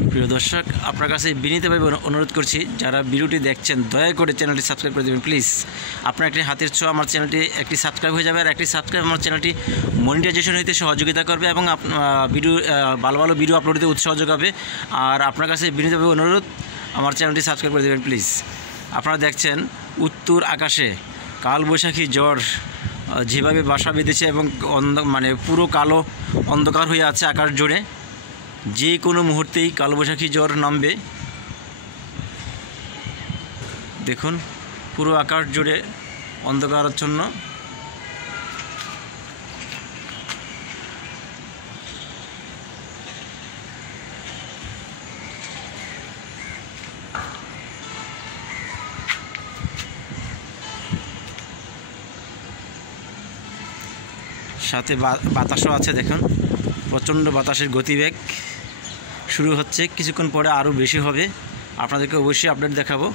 প্রিয় দর্শক, আপনার কাছে বিনীতভাবে অনুরোধ করছি, যারা ভিডিওটি দেখছেন দয়া করে চ্যানেলটি সাবস্ক্রাইব করে দেবেন প্লিজ। আপনার একটি হাতের ছোঁয়া আমার চ্যানেলটি একটি সাবস্ক্রাইব হয়ে যাবে, আর একটি সাবস্ক্রাইব আমার চ্যানেলটি মনিটাইজেশন হইতে সহযোগিতা করবে এবং ভিডিও ভালো ভালো ভিডিও আপলোড দিতে উৎসাহ যোগাবে। আর আপনার কাছে বিনীতভাবে অনুরোধ, আমার চ্যানেলটি সাবস্ক্রাইব করে দেবেন প্লিজ। আপনারা দেখছেন উত্তর আকাশে কালবৈশাখী ঝড় যেভাবে বাসা বেঁধেছে এবং পুরো কালো অন্ধকার হয়ে আছে আকাশ জুড়ে। যে কোনো মুহূর্তেই কালবৈশাখী ঝড় নামবে। দেখুন পুরো আকাশ জুড়ে অন্ধকারাচ্ছন্ন। সাথে বাতাসও আছে, দেখুন প্রচণ্ড বাতাসের গতিবেগ শুরু হচ্ছে, কিছুক্ষণ পরে আরও বেশি হবে। আপনাদেরকে অবশ্যই আপডেট দেখাবো।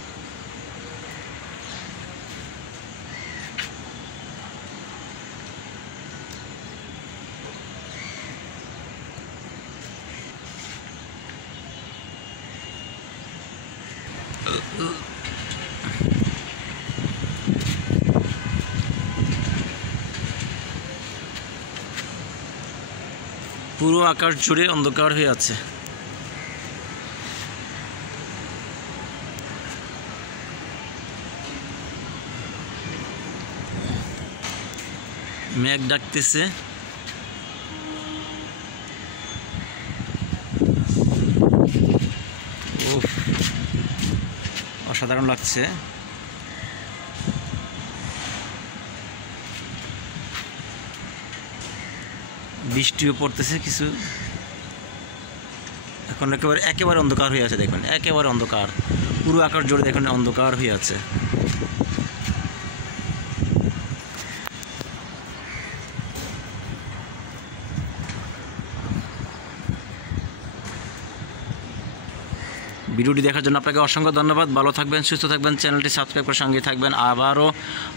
পুরো আকাশ জুড়ে অন্ধকার হয়ে আছে। মেঘ ডাকতেছে। অসাধারণ লাগছে। বৃষ্টিও পড়তেছে কিছু। এখন একেবারে অন্ধকার হয়ে আছে, দেখুন একেবারে অন্ধকার। পুরো আকাশ জুড়ে দেখুন অন্ধকার হয়ে আছে। ভিডিওটি দেখার জন্য আপনাকে অসংখ্য ধন্যবাদ। ভালো থাকবেন, সুস্থ থাকবেন, চ্যানেলটি সাবস্ক্রাইব করে সঙ্গে থাকবেন। আবারও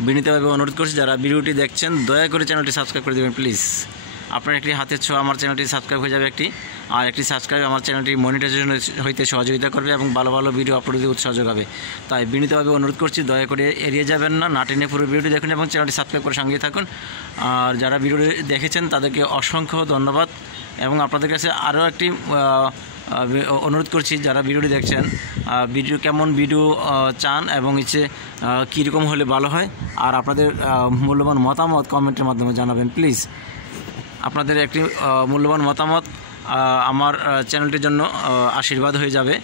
বিনীতভাবে অনুরোধ করছি, যারা ভিডিওটি দেখছেন দয়া করে চ্যানেলটি সাবস্ক্রাইব করে দেবেন প্লিজ। আপনার একটি হাতের ছোঁয়া আমার চ্যানেলটি সাবস্ক্রাইব হয়ে যাবে আর একটি সাবস্ক্রাইব আমার চ্যানেলটি মনিটাইজেশন হইতে সহযোগিতা করবে এবং ভালো ভালো ভিডিও আপলোড দিতে উৎসাহ যোগাবে। তাই বিনীতভাবে অনুরোধ করছি, দয়া করে এড়িয়ে যাবেন না, না টেনে পুরো ভিডিওটি দেখুন এবং চ্যানেলটি সাবস্ক্রাইব করে সঙ্গে থাকুন। আর যারা ভিডিওটি দেখেছেন তাদেরকে অসংখ্য ধন্যবাদ। এবং আপনাদের কাছে আরও একটি অনুরোধ করছি, যারা ভিডিওটি দেখছেন ভিডিও কেমন ভিডিও চান এবং কীরকম হলে ভালো হয়, আর আপনাদের মূল্যবান মতামত কমেন্টের মাধ্যমে জানাবেন প্লিজ। আপনাদের একটি মূল্যবান মতামত আমার চ্যানেলটির জন্য আশীর্বাদ হয়ে যাবে।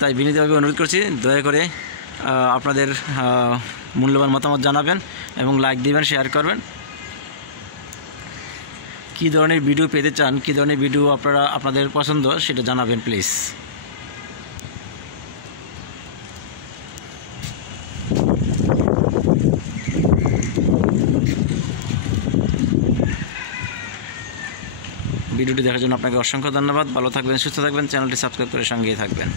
তাই বিনীতভাবে অনুরোধ করছি, দয়া করে আপনাদের মূল্যবান মতামত জানাবেন এবং লাইক দিবেন, শেয়ার করবেন। কী ধরনের ভিডিও পেতে চান, কী ধরনের ভিডিও আপনাদের পছন্দ সেটা জানাবেন প্লিজ। ভিডিওটি দেখার জন্য আপনাকে অসংখ্য ধন্যবাদ। ভালো থাকবেন, সুস্থ থাকবেন, চ্যানেলটি সাবস্ক্রাইব করে সঙ্গেই থাকবেন।